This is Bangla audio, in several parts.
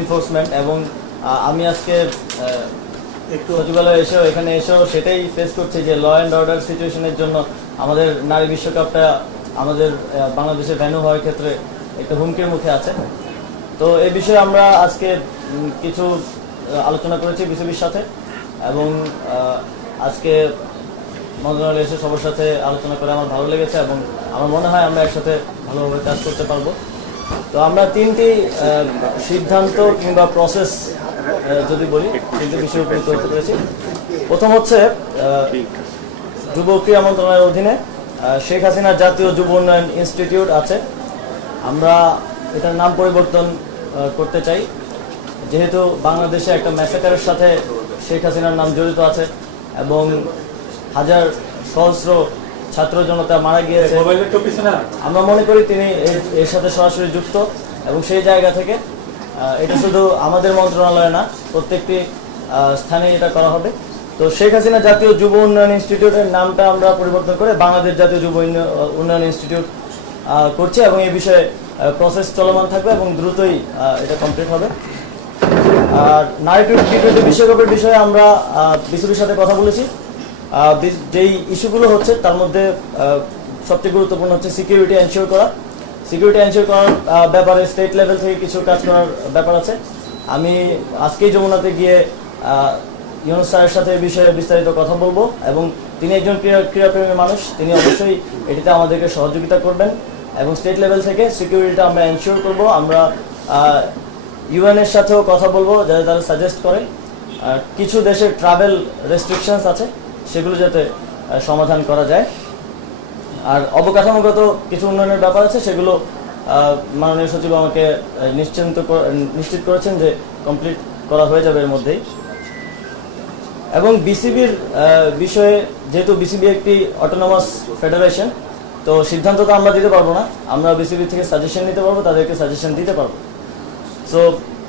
এনফোর্সমেন্ট এবং আমি আজকে একটু সচিবালয়ে এসেও এখানে এসেও সেটাই ফেস করছি যে ল অ্যান্ড অর্ডার সিচুয়েশনের জন্য আমাদের নারী বিশ্বকাপটা আমাদের বাংলাদেশের ভ্যানু হওয়ার ক্ষেত্রে একটা হুমকির মুখে আছে তো এ বিষয়ে আমরা আজকে কিছু আলোচনা করেছি বিসিবির সাথে এবং আজকে মন্ত্রণালয়ে এসে সবার সাথে আলোচনা করে আমার ভালো লেগেছে এবং আমার মনে হয় আমরা একসাথে ভালোভাবে কাজ করতে পারবো তো আমরা তিনটি সিদ্ধান্ত কিংবা প্রসেস যদি বলি তিনটি বিষয় উপযুক্ত করতে পেরেছি প্রথম হচ্ছে যুব ক্রীড়া মন্ত্রণালয়ের অধীনে শেখ হাসিনা জাতীয় যুব উন্নয়ন ইনস্টিটিউট আছে আমরা এটার নাম পরিবর্তন করতে চাই যেহেতু বাংলাদেশে একটা ম্যাসেকারের সাথে শেখ হাসিনার নাম জড়িত আছে এবং হাজার সহস্র ছাত্র জনতা মারা গিয়েছে আমরা মনে করি তিনি এর সাথে সরাসরি যুক্ত এবং সেই জায়গা থেকে এটা শুধু আমাদের মন্ত্রণালয়ে না প্রত্যেকটি স্থানে এটা করা হবে তো শেখ হাসিনা জাতীয় যুব উন্নয়ন ইনস্টিটিউটের নামটা আমরা পরিবর্তন করে বাংলাদেশ জাতীয় যুব উন্নয়ন ইনস্টিটিউট করছি এবং এই বিষয়ে প্রসেস চলমান থাকবে এবং দ্রুতই এটা কমপ্লিট হবে আর নারী টি টোয়েন্টি বিশ্বকাপের বিষয়ে আমরা বিসিবির সাথে কথা বলেছি যেই ইস্যুগুলো হচ্ছে তার মধ্যে সবচেয়ে গুরুত্বপূর্ণ হচ্ছে সিকিউরিটি এনশিওর করা সিকিউরিটি এনশিওর করার ব্যাপারে স্টেট লেভেল থেকে কিছু কাজ করার ব্যাপার আছে আমি আজকেই যমুনাতে গিয়ে ইউনুস স্যারের সাথে এই বিষয়ে বিস্তারিত কথা বলবো এবং তিনি একজন ক্রীড়া ক্রীড়াপ্রেমী মানুষ তিনি অবশ্যই এটিতে আমাদেরকে সহযোগিতা করবেন এবং স্টেট লেভেল থেকে সিকিউরিটিটা আমরা এনশিওর করব আমরা ইউএনের সাথেও কথা বলবো যাতে তারা সাজেস্ট করে কিছু দেশের ট্রাভেল রেস্ট্রিকশনস আছে সেগুলো যাতে সমাধান করা যায় আর অবকাঠামোগত কিছু উন্নয়নের ব্যাপার আছে সেগুলো মাননীয় সচিব আমাকে নিশ্চিন্ত নিশ্চিত করেছেন যে কমপ্লিট করা হয়ে যাবে এর মধ্যেই এবং বিসিবির বিষয়ে যেহেতু বিসিবি একটি অটোনোমাস ফেডারেশন তো সিদ্ধান্ত তো আমরা দিতে পারবো না আমরা বিসিবি থেকে সাজেশন নিতে পারবো তাদেরকে সাজেশন দিতে পারবো সো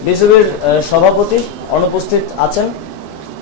বিসিবির সভাপতি অনুপস্থিত আছেন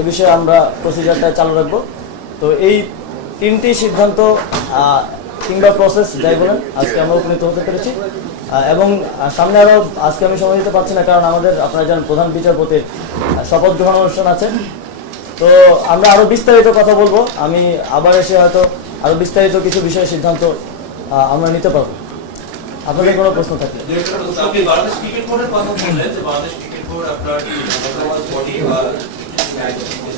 এ বিষয়ে আমরা প্রসিজারটা চালু রাখবো তো এই তিনটি সিদ্ধান্ত কিংবা প্রসেস যাই বলেন আজকে আমরা উপনীত হতে পেরেছি এবং সামনে আরও আজকে আমি সময় দিতে পারছি না কারণ আমাদের আপনারা জানেন প্রধান বিচারপতির শপথ গ্রহণ অনুষ্ঠান আছে তো আমরা আরও বিস্তারিত কথা বলবো আমি আবার এসে হয়তো আরও বিস্তারিত কিছু বিষয়ে সিদ্ধান্ত আমরা নিতে পারবো আপনাদের কোনো প্রশ্ন থাকে বাংলাদেশ ক্রিকেট বোর্ডের কথা বললেন যে বাংলাদেশ ক্রিকেট বোর্ড আপনার দলীয় নেতা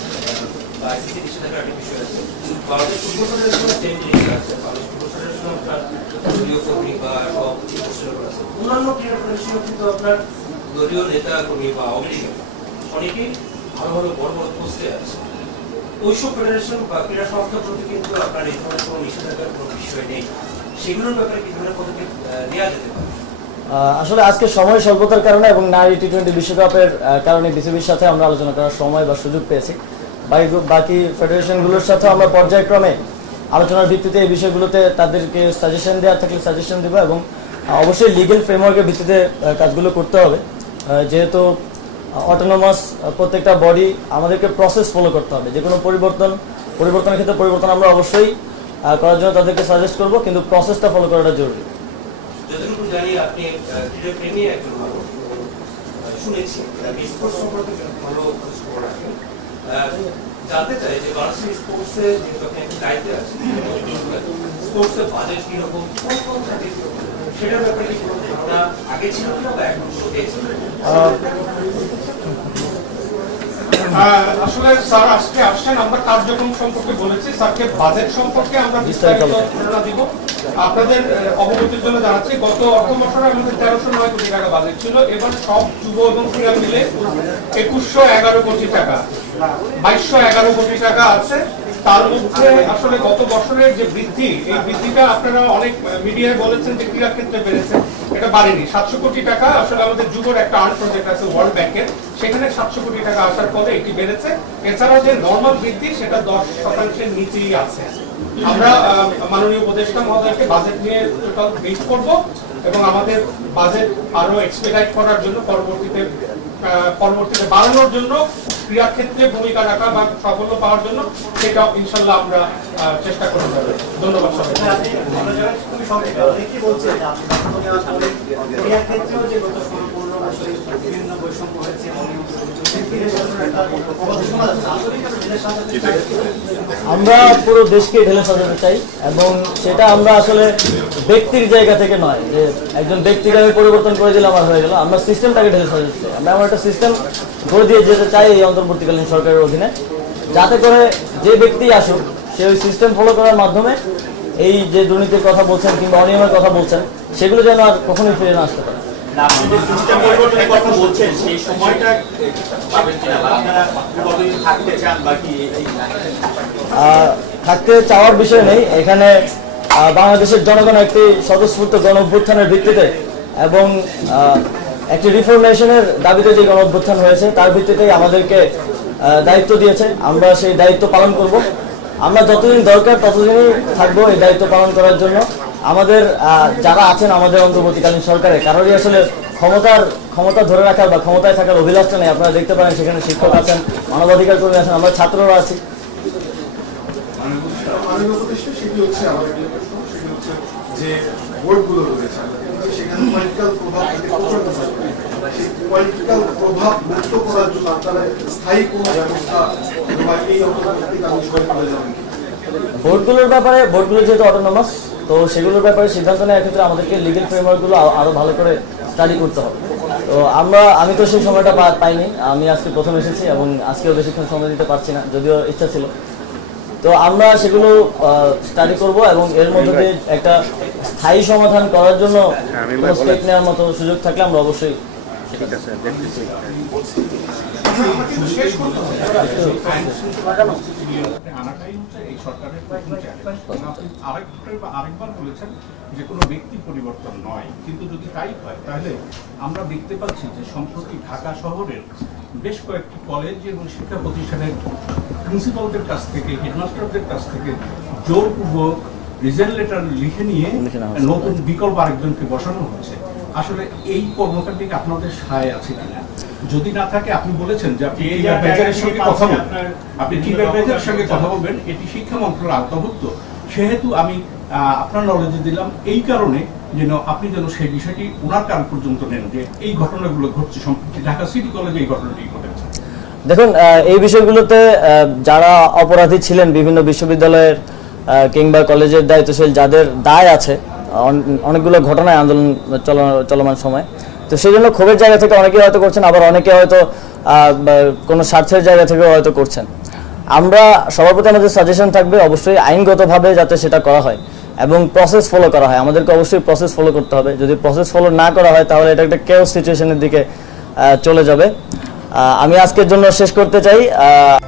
কর্মী বা আওয়ামী অনেকেই ভালো ভালো বড় বড় পোস্টে আছে ওইসব ফেডারেশন বা ক্রীড়া সংস্থার কিন্তু আপনার এই বিষয় নেই সেগুলোর ব্যাপারে কি ধরনের পদক্ষেপ নেওয়া যেতে পারে আসলে আজকে সময় স্বল্পতার কারণে এবং নারী টি টোয়েন্টি বিশ্বকাপের কারণে বিসিবির সাথে আমরা আলোচনা করার সময় বা সুযোগ পেয়েছি বাকি বাকি ফেডারেশনগুলোর সাথে আমরা পর্যায়ক্রমে আলোচনার ভিত্তিতে এই বিষয়গুলোতে তাদেরকে সাজেশন দেওয়া থাকলে সাজেশন দেবো এবং অবশ্যই লিগেল ফ্রেমওয়ার্কের ভিত্তিতে কাজগুলো করতে হবে যেহেতু অটোনোমাস প্রত্যেকটা বডি আমাদেরকে প্রসেস ফলো করতে হবে যে কোনো পরিবর্তন পরিবর্তনের ক্ষেত্রে পরিবর্তন আমরা অবশ্যই করার জন্য তাদেরকে সাজেস্ট করবো কিন্তু প্রসেসটা ফলো করাটা জরুরি জানি আপনি ক্রীড়াপ্রেমী একজন মানুষ শুনেছি স্পোর্টস সম্পর্কে ভালো খোঁজখবর রাখেন জানতে চাই যে বাংলাদেশের স্পোর্টসে যেহেতু আপনি একটি দায়িত্বে আছেন স্পোর্টসের বাজেট কীরকম কোন কোন খাতে সেটার ব্যাপারে কি কোনো ধারণা আগে ছিল কিনা বা এখন পেয়েছিল আসলে স্যার আজকে আসছেন আমরা কার্যক্রম সম্পর্কে বলেছি স্যারকে বাজেট সম্পর্কে আমরা বিস্তারিত ধারণা দিব আপনাদের অবগতির জন্য জানাচ্ছি গত অর্থ বছরে আমাদের তেরোশো নয় কোটি টাকা বাজেট ছিল এবার সব যুব এবং ক্রীড়া মিলে একুশশো এগারো কোটি টাকা বাইশশো এগারো কোটি টাকা আছে তার মধ্যে আসলে গত বছরের যে বৃদ্ধি এই বৃদ্ধিটা আপনারা অনেক মিডিয়ায় বলেছেন যে ক্রীড়া ক্ষেত্রে বেড়েছে এটা বাড়েনি সাতশো কোটি টাকা আসলে আমাদের যুবর একটা আর্ট প্রজেক্ট আছে ওয়ার্ল্ড ব্যাংকের সেখানে সাতশো কোটি টাকা আসার পরে এটি বেড়েছে এছাড়া যে নর্মাল বৃদ্ধি সেটা দশ শতাংশের নিচেই আছে আমরা মাননীয় উপদেষ্টা মহোদয়কে বাজেট নিয়ে টোটাল ব্রিফ করব এবং আমাদের বাজেট আরো এক্সপেলাইট করার জন্য পরবর্তীতে পরবর্তীতে বাড়ানোর জন্য ক্ষেত্রে ভূমিকা রাখা বা সাফল্য পাওয়ার জন্য সেটা ইনশাল্লাহ আমরা চেষ্টা করে যাবে ধন্যবাদ সবাই আমরা পুরো দেশকে ঢেলে সাজাতে চাই এবং সেটা আমরা আসলে ব্যক্তির জায়গা থেকে নয় যে একজন ব্যক্তিকে আমি পরিবর্তন করে দিলে আমার হয়ে গেল আমরা সিস্টেমটাকে ঢেলে সাজাতে চাই আমরা এমন একটা সিস্টেম গড়ে দিয়ে যেতে চাই এই অন্তর্বর্তীকালীন সরকারের অধীনে যাতে করে যে ব্যক্তি আসুক সে ওই সিস্টেম ফলো করার মাধ্যমে এই যে দুর্নীতির কথা বলছেন কিংবা অনিয়মের কথা বলছেন সেগুলো যেন আর কখনোই ফিরে না আসতে পারে মানে থাকতে থাকতে চাওয়ার বিষয় নেই এখানে বাংলাদেশের জনগণ একটি স্বতঃস্ফূর্ত গণ অভ্যুত্থানের ভিত্তিতে এবং একটি রিফর্মেশনের দাবিতে যে গণ অভ্যুত্থান হয়েছে তার ভিত্তিতেই আমাদেরকে দায়িত্ব দিয়েছে আমরা সেই দায়িত্ব পালন করব আমরা যতদিন দরকার ততদিনই থাকবো এই দায়িত্ব পালন করার জন্য আমাদের যারা আছেন আমাদের অন্তর্বর্তীকালীন সরকারের কারোরই আসলে ক্ষমতার ক্ষমতা ধরে রাখার বা ক্ষমতায় থাকার অভিলাষটা নেই আপনারা দেখতে পারেন সেখানে শিক্ষক আছেন মানবাধিকার কর্মী আছেন আমরা ছাত্ররা আছি ভোটগুলোর ব্যাপারে ভোটগুলো যেহেতু অটোনমাস তো সেগুলোর ব্যাপারে সিদ্ধান্ত নেওয়ার ক্ষেত্রে আমাদেরকে লিগেল ফ্রেমওয়ার্কগুলো আরও ভালো করে স্টাডি করতে হবে তো আমরা আমি তো সেই সময়টা পাইনি আমি আজকে প্রথম এসেছি এবং আজকেও বেশিক্ষণ সময় দিতে পারছি না যদিও ইচ্ছা ছিল তো আমরা সেগুলো স্টাডি করব এবং এর মধ্যে দিয়ে একটা স্থায়ী সমাধান করার জন্য স্টেপ নেওয়ার মতো সুযোগ থাকলে আমরা অবশ্যই ঠিক আছে সরকারের প্রথম চ্যালেঞ্জ আরেকবার বলেছেন যে কোনো ব্যক্তি পরিবর্তন নয় কিন্তু যদি তাই হয় তাহলে আমরা দেখতে পাচ্ছি যে সম্প্রতি ঢাকা শহরের বেশ কয়েকটি কলেজ এবং শিক্ষা প্রতিষ্ঠানের প্রিন্সিপালদের কাছ থেকে হেডমাস্টারদের কাছ থেকে জোরপূর্বক রিজাইন লেটার লিখে নিয়ে নতুন বিকল্প আরেকজনকে বসানো হচ্ছে আসলে এই কর্মকাণ্ডটিকে আপনাদের সহায় আছে কিনা যদি না থাকে আপনি বলেছেন যে আপনি টিম ম্যানেজারের সঙ্গে কথা বলবেন আপনি টিম ম্যানেজারের সঙ্গে কথা বলবেন এটি শিক্ষা মন্ত্রণালয়ের আওতাভুক্ত সেহেতু আমি আপনার নলেজ দিলাম এই কারণে যেন আপনি যেন সেই বিষয়টি ওনার কান পর্যন্ত নেন যে এই ঘটনাগুলো ঘটছে সম্প্রতি ঢাকা সিটি কলেজে এই ঘটনাটি ঘটেছে দেখুন এই বিষয়গুলোতে যারা অপরাধী ছিলেন বিভিন্ন বিশ্ববিদ্যালয়ের কিংবা কলেজের দায়িত্বশীল যাদের দায় আছে অনেকগুলো ঘটনায় আন্দোলন চলমান সময় তো সেই জন্য ক্ষোভের জায়গা থেকে অনেকে হয়তো করছেন আবার অনেকে হয়তো কোনো স্বার্থের জায়গা থেকেও হয়তো করছেন আমরা সভাপতি আমাদের সাজেশন থাকবে অবশ্যই আইনগতভাবে যাতে সেটা করা হয় এবং প্রসেস ফলো করা হয় আমাদেরকে অবশ্যই প্রসেস ফলো করতে হবে যদি প্রসেস ফলো না করা হয় তাহলে এটা একটা কেউ সিচুয়েশনের দিকে চলে যাবে আমি আজকের জন্য শেষ করতে চাই